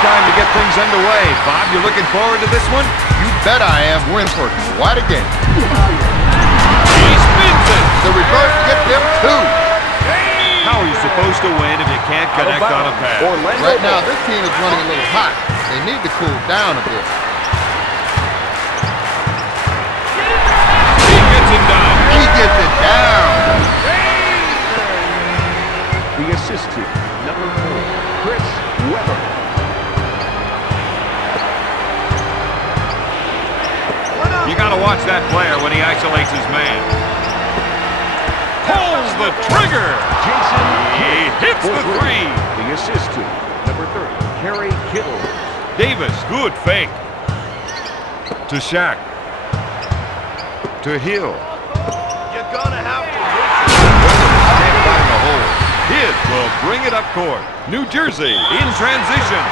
time to get things underway. Bob, you looking forward to this one? You bet I am. We're in for quite a game. He spins it. The reverse gets him two. How are you supposed to win if you can't connect on a pass? Right now, this team is running a little hot. They need to cool down a bit. He gets it done. He gets it down. The assist to number 4, Chris Webber. You got to watch that player when he isolates his man. Pulls the trigger. Jason He hits the three. The assist to number 30, Kerry Kittle. Davis, good fake. To Shaq. To Hill. You're gonna have to Can't find the hole. Kidd will bring it up court. New Jersey in transition.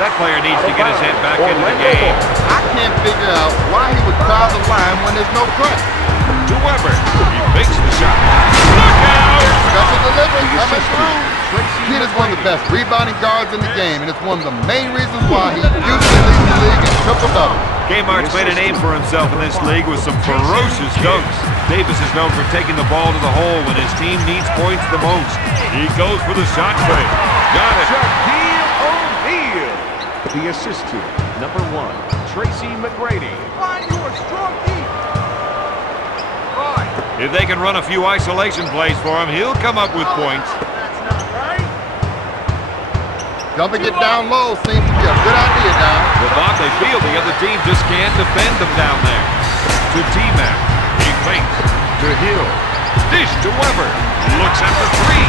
That player needs to get his head back into the game. I can't figure out why he would crowd the line when there's no cut. To Webber. He fakes the shot. Look out! Special delivery coming through. Kidd is one of the best rebounding guards in the game, and it's one of the main reasons why he usually leads the league in triple-double. Kmart's made a name for himself in this league with some ferocious dunks. Davis is known for taking the ball to the hole when his team needs points the most. He goes for the shot fake. Got it. Shaquille O'Neal. The assist to number 1, Tracy McGrady. find you a strong team. Right. If they can run a few isolation plays for him, he'll come up with points. That's not right. Jumping it down low seems to be a good idea now. Well, Bob, they feel the other team just can't defend them down there. To T-Mac. He fakes. To Hill. Dish to Webber. Looks at the three.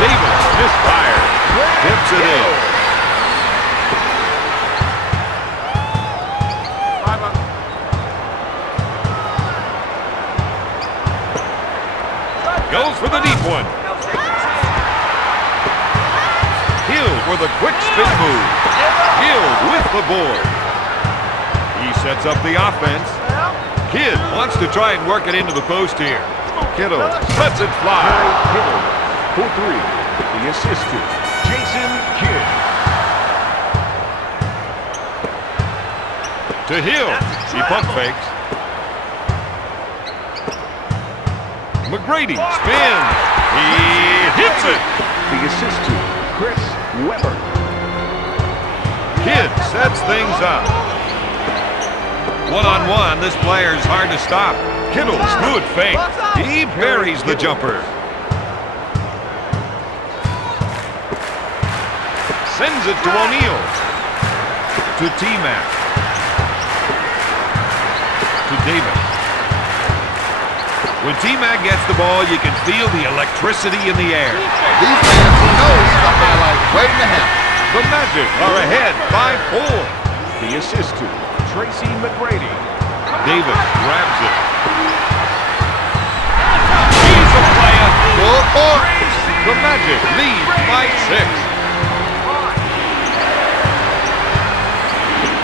Davis misfires. Tips it in. Goes for the deep one. Hill for the quick spin move. Hill with the board. He sets up the offense. Kidd wants to try and work it into the post here. Kittle lets it fly. Kittle for 3. The assist to Jason Kidd. To Hill. He pump fakes. McGrady spins. He hits it. The assist to Chris Webber. Kidd sets things up. One-on-one, this player's hard to stop. Kittle's good fake. He buries the jumper. Sends it to O'Neal. To T-Mac. To Davis. When T-Mac gets the ball, you can feel the electricity in the air. These fans know he's a highlight waiting to happen. The Magic are ahead by 4. The assist to Tracy McGrady. Davis grabs it. He's a player. Full court. The Magic lead by 6.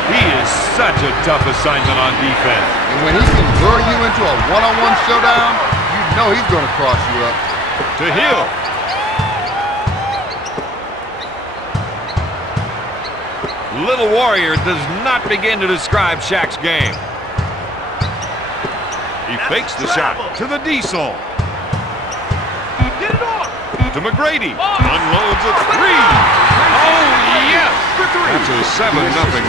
He is such a tough assignment on defense. And when he can lure you into a one-on-one showdown, you know he's going to cross you up. To Hill. Little Warrior does not begin to describe Shaq's game. He fakes the shot to the Diesel. Get it off. To McGrady. Unloads a 3. Oh, yes. That's a 7-0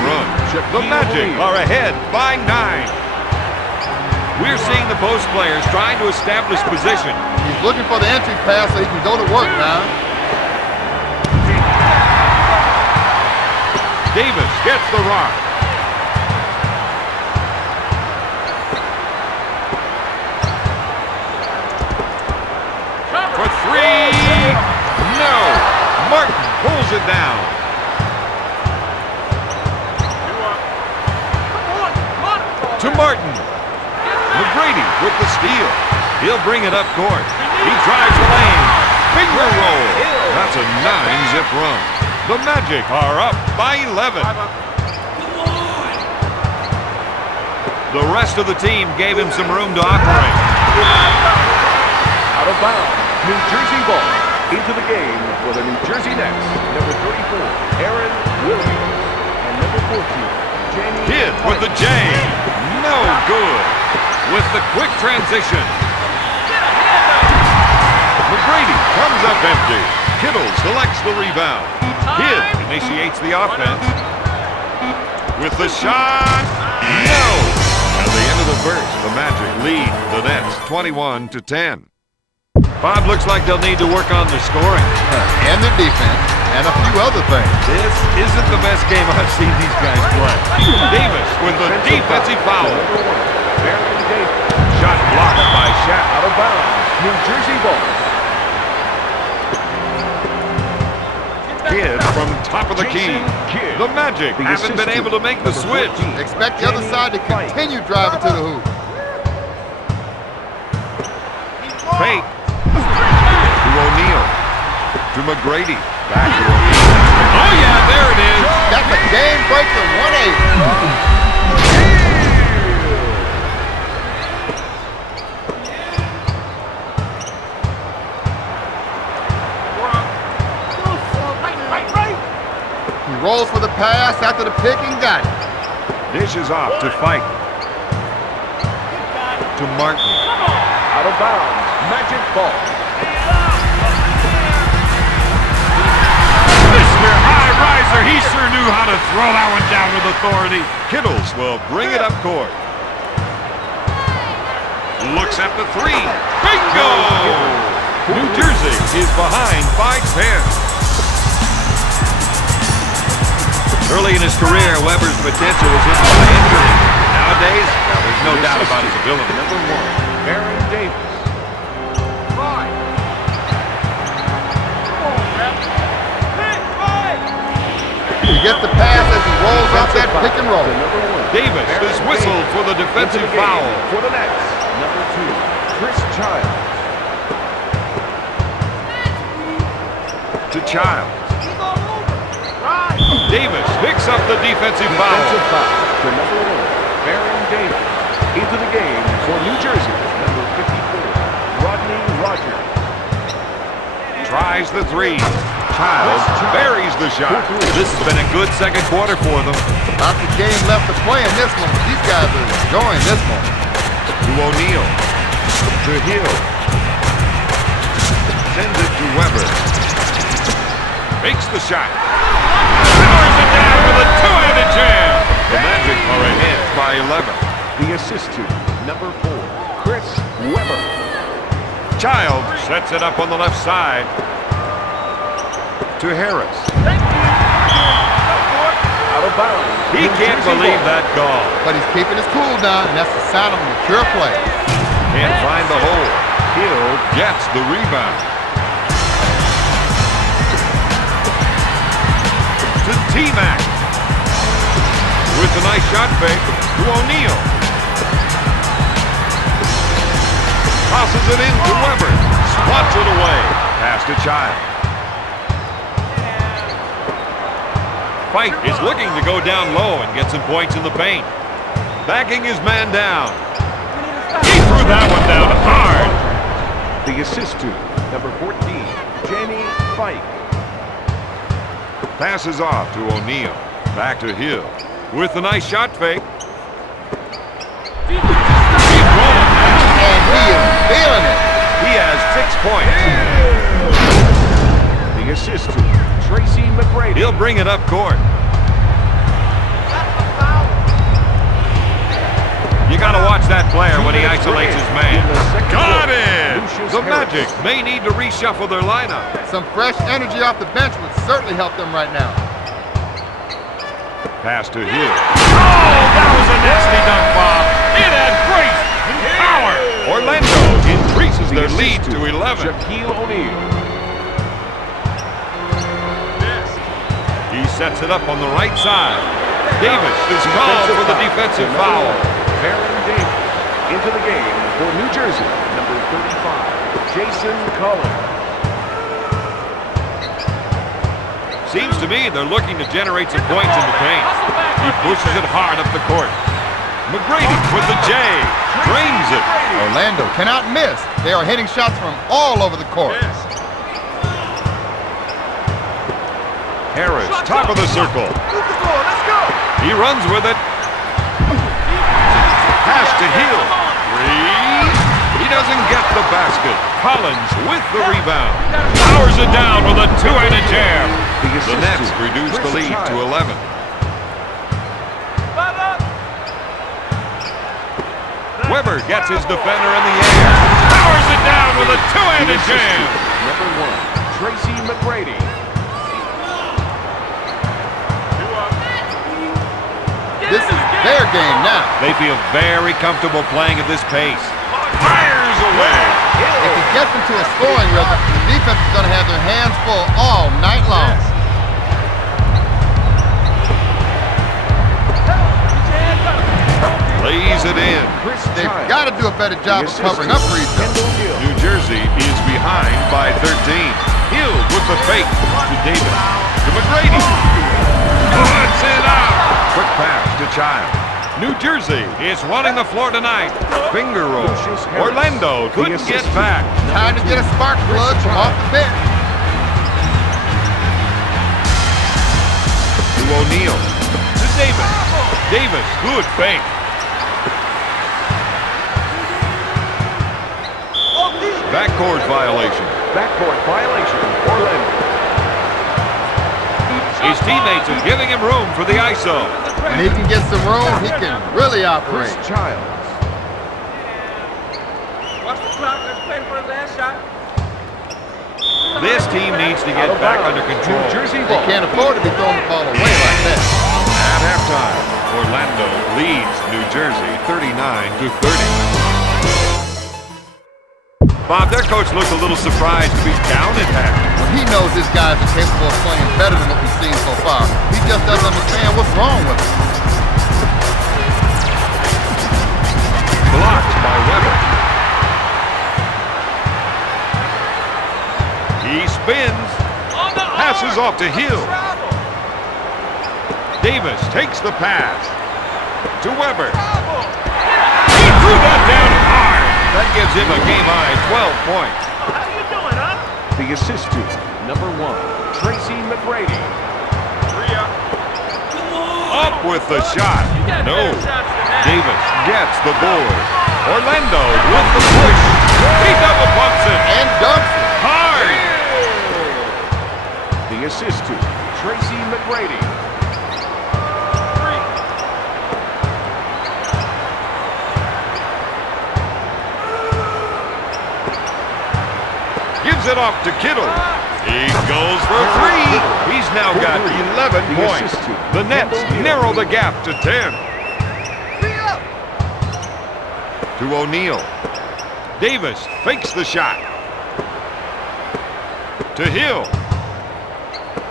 run. The Magic are ahead by 9. We're seeing the post players trying to establish position. He's looking for the entry pass so he can go to work now. Davis gets the rock. For 3. No. Martin pulls it down. To Martin. McGrady with the steal. He'll bring it up court. He drives the lane. Finger roll. That's a 9-zip run. The Magic are up by 11. The rest of the team gave him some room to operate. Out of bounds. New Jersey ball. Into the game for the New Jersey Nets. Number 34, Aaron Williams. Kid with the J. No good. With the quick transition. McGrady comes up empty. Kittle selects the rebound. Kid initiates the offense. With the shot. No. At the end of the first, the Magic lead the Nets 21-10. Bob, looks like they'll need to work on their scoring. And their defense, and a few other things. This isn't the best game I've seen these guys play. Davis with the defensive foul. Shot blocked by Shaq. Out of bounds. New Jersey ball. Kid from top of the key. The Magic haven't been able to make the switch. Expect the other side to continue driving to the hoop. Fake. To O'Neal. To McGrady. Back to O'Neal. Oh yeah, there it is. That's a game breaker, 1-8. He rolls for the pass after the pick and got it. Dishes off to Fike. To Martin. Out of bounds. Magic ball. Mr. High Riser, he sure knew how to throw that one down with authority. Kittles will bring it up court. Looks at the three. Bingo! New Jersey is behind by 10. Early in his career, Weber's potential was hit by injury. Nowadays, there's no doubt about his ability. Number 1, Baron Davis. He gets the pass as he rolls out that pick and roll. Davis is whistled for the defensive foul. For the Nets, number 2, Chris Childs. To Childs. Davis picks up the defensive foul. To number 1, Baron Davis. Into the game for New Jersey, number 54, Rodney Rogers. Tries the three. Childs buries the shot. This has been a good second quarter for them. Lots of game left to play in this one. These guys are enjoying this one. To O'Neal. To Hill. Sends it to Weber. Makes the shot. Powers it down with a two-handed jam. The Magic are ahead by 11. The assist to number 4, Chris Weber. Childs sets it up on the left side. To Harris. Out of bounds. He can't believe that goal. But he's keeping his cool down, and that's the sign of a mature play. Can't find the hole. Hill gets the rebound. To T-Mac. With a nice shot fake to O'Neal. Tosses it in to Weber. Swats it away. Pass to Child. Fike is looking to go down low and get some points in the paint. Backing his man down. He threw that one down hard. The assist to number 14, Jamie Fike. Passes off to O'Neal. Back to Hill. With a nice shot fake. He's rolling now. And he is feeling it. He has 6 points. The assist to Tracy McGrady. He'll bring it up court. You got to watch that player when he isolates his man. Got it! The Magic may need to reshuffle their lineup. Some fresh energy off the bench would certainly help them right now. Pass to Hill. Oh, that was a nasty dunk, Bob. It had grace and power. Orlando increases their lead to 11. Shaquille O'Neal. He sets it up on the right side. Davis is called for the defensive foul. Baron Davis into the game for New Jersey, number 35, Jason Collins. Seems to me they're looking to generate some points in the paint. He pushes it hard up the court. McGrady with the J. Drains it. Orlando cannot miss. They are hitting shots from all over the court. Harris, top of the circle. He runs with it. Pass to Hill. 3. He doesn't get the basket. Collins with the rebound. Powers it down with a two-handed jam. The Nets reduce the lead to 11. Weber gets his defender in the air. Powers it down with a two-handed jam. Number 1, Tracy McGrady. This is their game now. They feel very comfortable playing at this pace. Fires away. If he gets into a scoring rhythm, the defense is going to have their hands full all night long. Lays it in. They've got to do a better job of covering up for each other. New Jersey is behind by 13. Hill with the fake to Davis. To McGrady. Puts it out. Quick pass to Child. New Jersey is running the floor tonight. Finger roll. Orlando couldn't get back. Time to get a spark plug from off the bench. To O'Neal. To Davis. Davis, good fake. Backcourt violation. Backcourt violation, Orlando. His teammates are giving him room for the ISO. When he can get some room, he can really operate. Chris Childs. Watch the clock. Let's play for the last shot. This team needs to get back under control. New Jersey They ball. can't afford to be throwing the ball away like that. At halftime, Orlando leads New Jersey 39-30. Bob, their coach looked a little surprised to be down at half. Well, he knows his guys are capable of playing better than what we've seen so far. He just doesn't understand what's wrong with them. Blocked by Weber. He spins. Passes off to Hill. Davis takes the pass. To Weber. He threw that down hard. That gives him a game-high 12 points. How you doing, huh? The assist to number 1, Tracy McGrady. Up with the shot. No. Davis gets the board. Orlando with the push. He double pumps it. And dunks it. Hard. The assist to Tracy McGrady. Gives it off to Kittle. He goes for 3. He's now got 11 points. The Nets narrow the gap to 10. To O'Neal. Davis fakes the shot. To Hill.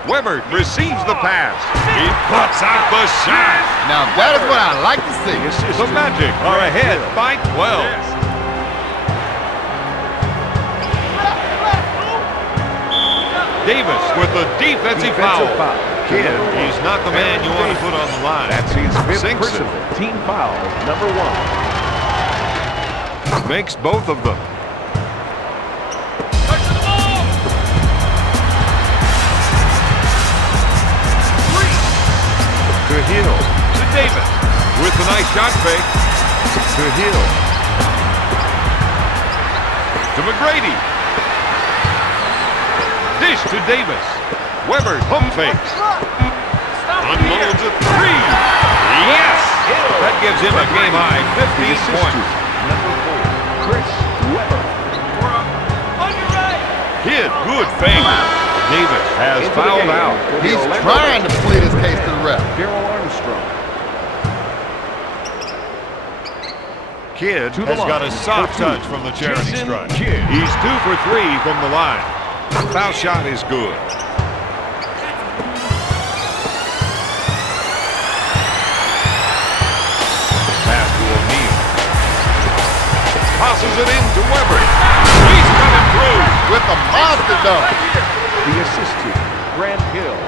Weber receives the pass. He puts out the shot. Now that is what I like to see. The Magic are ahead by 12. Davis with the defensive foul. Kid, he's not the man you want to put on the line. That's his 5th Sinks personal it. team foul, number 1. Makes both of them. To Hill. To Davis. With the nice shot fake. To Hill. To McGrady. Dish to Davis. Weber pump fakes. Unloads a 3. Yes! That gives him a game-high 15 points. Number 4, Chris Weber. Kid, good fake. Davis has fouled out. He's trying to plead his case to the ref. Daryl Armstrong. Kid To the has got a line. soft For 2, touch from the charity Jason stripe. Kidd. He's 2 for 3 from the line. Foul shot is good. Pass to O'Neal. Tosses it in to Weber. He's coming through. With a monster dunk. The assist to Grant Hill.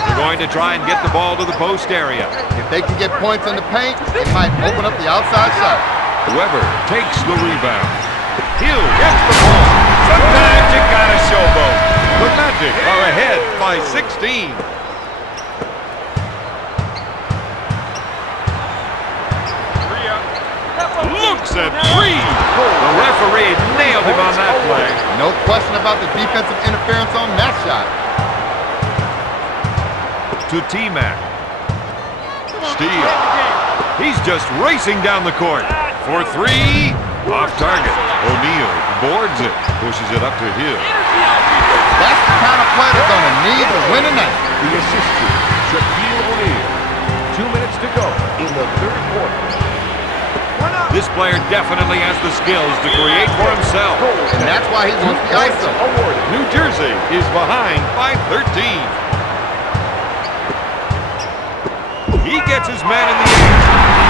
They're going to try and get the ball to the post area. If they can get points in the paint, it might open up the outside shot. Weber takes the rebound. Hill gets the ball. Sometimes you gotta showboat. The Magic are ahead by 16. Looks at three. The referee nailed him on that play. No question about the defensive interference on that shot. To T-Mac. Steal. He's just racing down the court. For three. Off target. O'Neal boards it. Pushes it up to Hill. That's the kind of play they're going to need to win tonight. The assist to Shaquille O'Neal. 2 minutes to go in the third quarter. This player definitely has the skills to create for himself. And that's why he wants the ISO. Awarded. New Jersey is behind by 13. He gets his man in the air.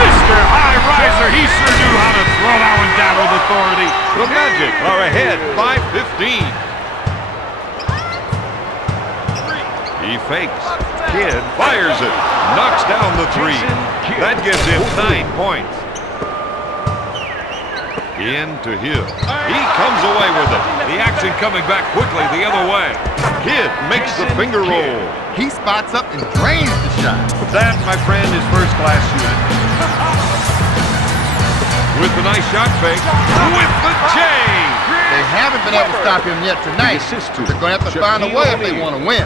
Mr. High Riser, he sure knew how to throw that one down with authority. The Magic are ahead by 15. He fakes. Kidd fires it. Knocks down the three. That gives him 9 points. In to Hill. He comes away with it. The action coming back quickly the other way. Kidd makes the finger roll. He spots up and drains the shot. That, my friend, is first-class shooting. With the nice shot fake. With the J. They haven't been able to stop him yet tonight. They're going to have to find a way if they want to win.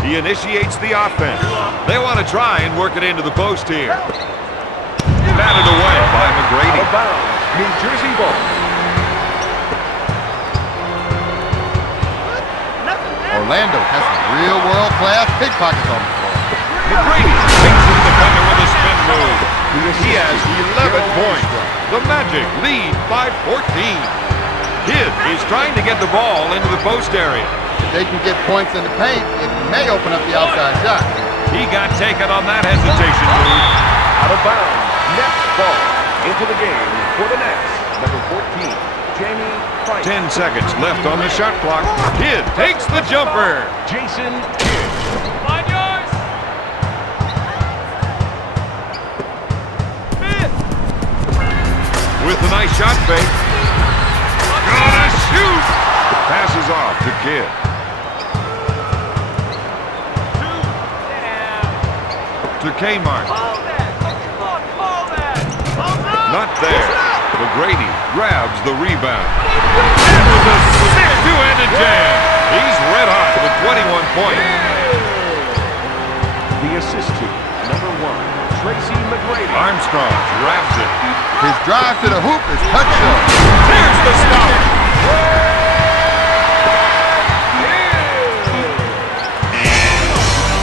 He initiates the offense. They want to try and work it into the post here. Batted away by McGrady. Out of bounds. New Jersey ball. Orlando has some real world-class pickpockets on the floor. McGrady takes the defender with a spin move. He has 11 points. The Magic lead by 14. Kidd is trying to get the ball into the post area. If they can get points in the paint, it may open up the outside shot. He got taken on that hesitation move. Out of bounds. Next ball. Into the game for the Nets. Number 14, Jamie Price. 10 seconds left on the shot clock. Kidd takes the jumper. Jason Kidd. On yours. With a nice shot fake. Gonna shoot. Passes off to Kidd. To Kmart. Not there. McGrady grabs the rebound. That was a sick two-handed jam. He's red hot with 21 points. The assist to number 1, Tracy McGrady. Armstrong grabs it. His drive to the hoop is cut short. There's the stop.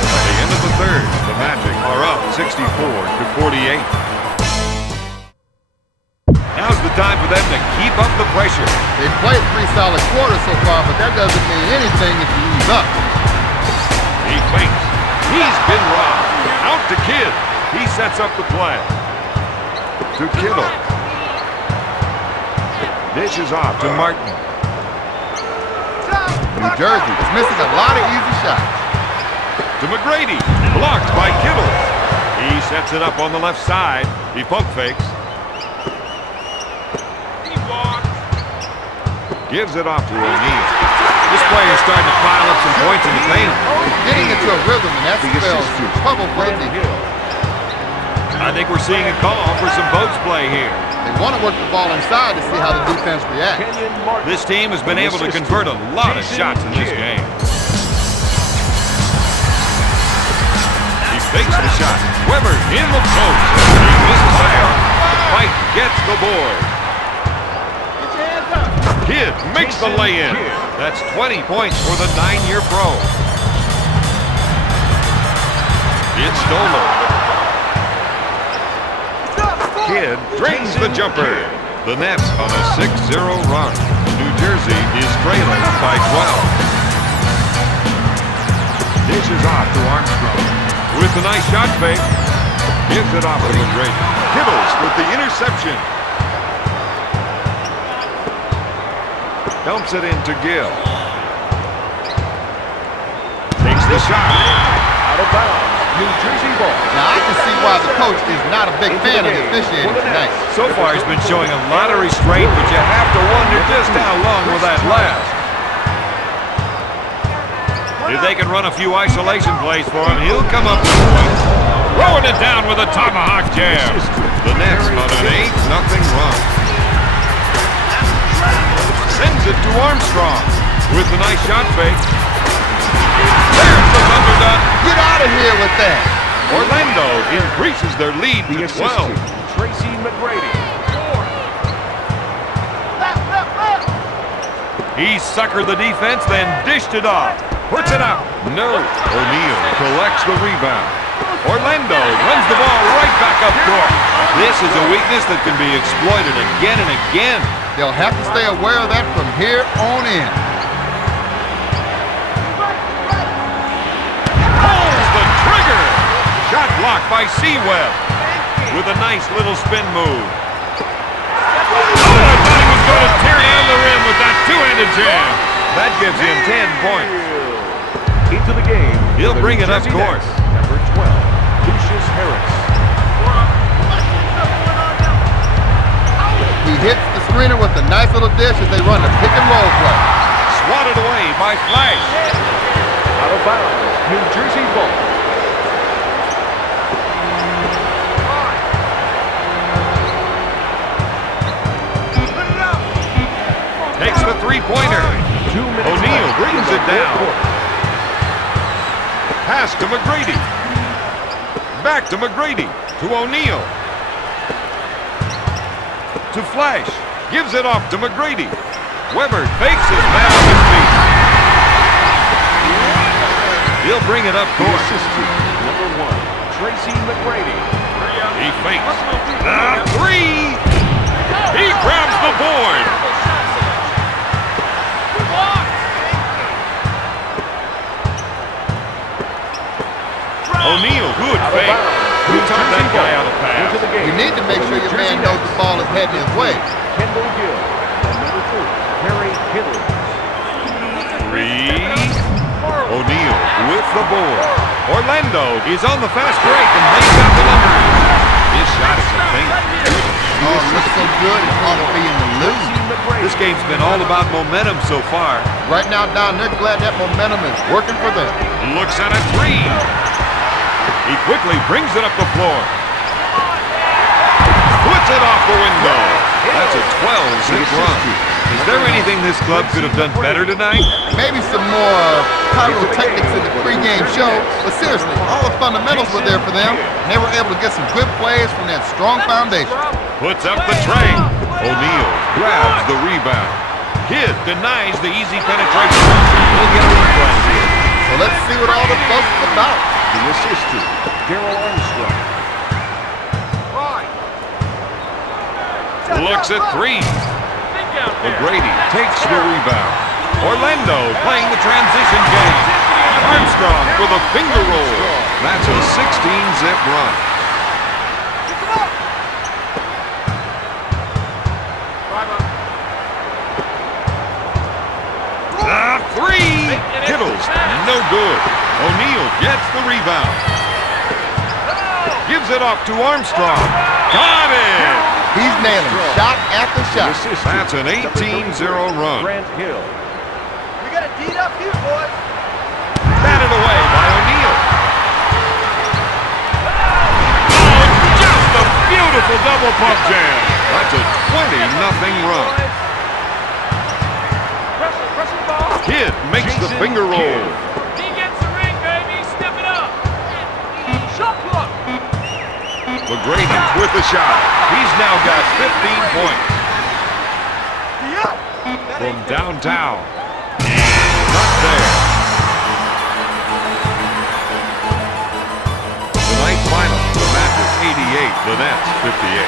At the end of the third, the Magic are up 64-48. Now's the time for them to keep up the pressure. They've played 3 solid quarters so far, but that doesn't mean anything if you lose up. He fakes. He's been robbed. Out to Kidd. He sets up the play. To Kittle. Dishes off to Martin. New Jersey is missing a lot of easy shots. To McGrady. Blocked by Kittle. He sets it up on the left side. He pump fakes. Gives it off to O'Neal. This player is starting to pile up some points in the paint. Getting into a rhythm, and that spells trouble for the defense. I think we're seeing a call for some post play here. They want to work the ball inside to see how the defense reacts. This team has been able to convert a lot of shots in this game. He fakes the shot. Weber in the post. He misses out. White gets the board. Kidd makes the lay-in. That's 20 points for the 9-year pro. It's stolen. Kidd drains the jumper. The Nets on a 6-0 run. New Jersey is trailing by 12. Dishes off to Armstrong. With a nice shot fake. Gives it off to McGrady. Kittles with the interception. Dumps it into Gill. Takes the shot. Out of bounds. New Jersey ball. Now, I can see why the coach is not a big fan of the officiating tonight. So far, he's been showing a lot of restraint, but you have to wonder just how long will that last. If they can run a few isolation plays for him, he'll come up with points. Throwing it down with a tomahawk jam. The Nets on an 8-0 run. Sends it to Armstrong with a nice shot fake. There's the thunder dunk. Get out of here with that. Orlando increases their lead The to assist 12. to Tracy McGrady. He suckered the defense, then dished it off. Puts it out. No. O'Neal collects the rebound. Orlando runs the ball right back up court. This is a weakness that can be exploited again and again. They'll have to stay aware of that from here on in. Pulls the trigger. Shot blocked by Sewell with a nice little spin move. Oh, I thought he was going to tear down the rim with that two-handed jam. That gives him 10 points. Into the game. He'll for the bring New it up Jersey court. Nets, number 12, Lucius Harris. He hits the screener with a nice little dish as they run the pick and roll play. Swatted away by Flash. Out of bounds, New Jersey ball. Takes the three-pointer. 2 minutes O'Neal left brings in it the down. fourth quarter. Pass to McGrady. Back to McGrady. To O'Neal. To Flash. Gives it off to McGrady. Weber fakes his man on his feet. He'll bring it up The court. assist to number 1, Tracy McGrady. He fakes. The three. He grabs the board. O'Neal, good Out of fake. bounds. Who New taught Jersey that guy ball. how to pass? Into the game. You need to make for sure the your New Jersey man knows Nets. the ball is heading his way. Kendall Gill. And number 2, Harry Hill. Three. O'Neal with the board. Orlando is on the fast break and makes out the numbers. His shot is a thing. Oh, it looks so good. It ought to be in the loose. This game's been all about momentum so far. Right now, Don, they're glad that momentum is working for them. Looks at a three. He quickly brings it up the floor. Puts it off the window. That's a 12-zip run. Is there anything this club could have done better tonight? Maybe some more pyrotechnics in the pregame show, but seriously, all the fundamentals were there for them, and they were able to get some good plays from that strong foundation. Puts up the tray. O'Neal grabs the rebound. Kidd denies the easy penetration. We'll get a replay. So let's see what all the fuss is about. The assist to Darryl Armstrong. Looks at three. McGrady takes the rebound. Orlando playing the transition game. Armstrong for the finger roll. That's a 16-zip run. The three. Kittles, no good. O'Neal gets the rebound. Gives it off to Armstrong. Got it. He's nailing shot after The shot. assist to That's an 18-0 run. Grant Hill. We got a deed up here, boys. Batted away by O'Neal. Oh, just a beautiful double pump jam. That's a 20-0 run. Pressure the ball. Kidd makes the finger roll. Kidd. He gets the ring, baby. Step it up. Shot clock. McGrady with the shot. He's now got 15 points. From downtown. Not there. Tonight's final. The match is 88. The Nets 58.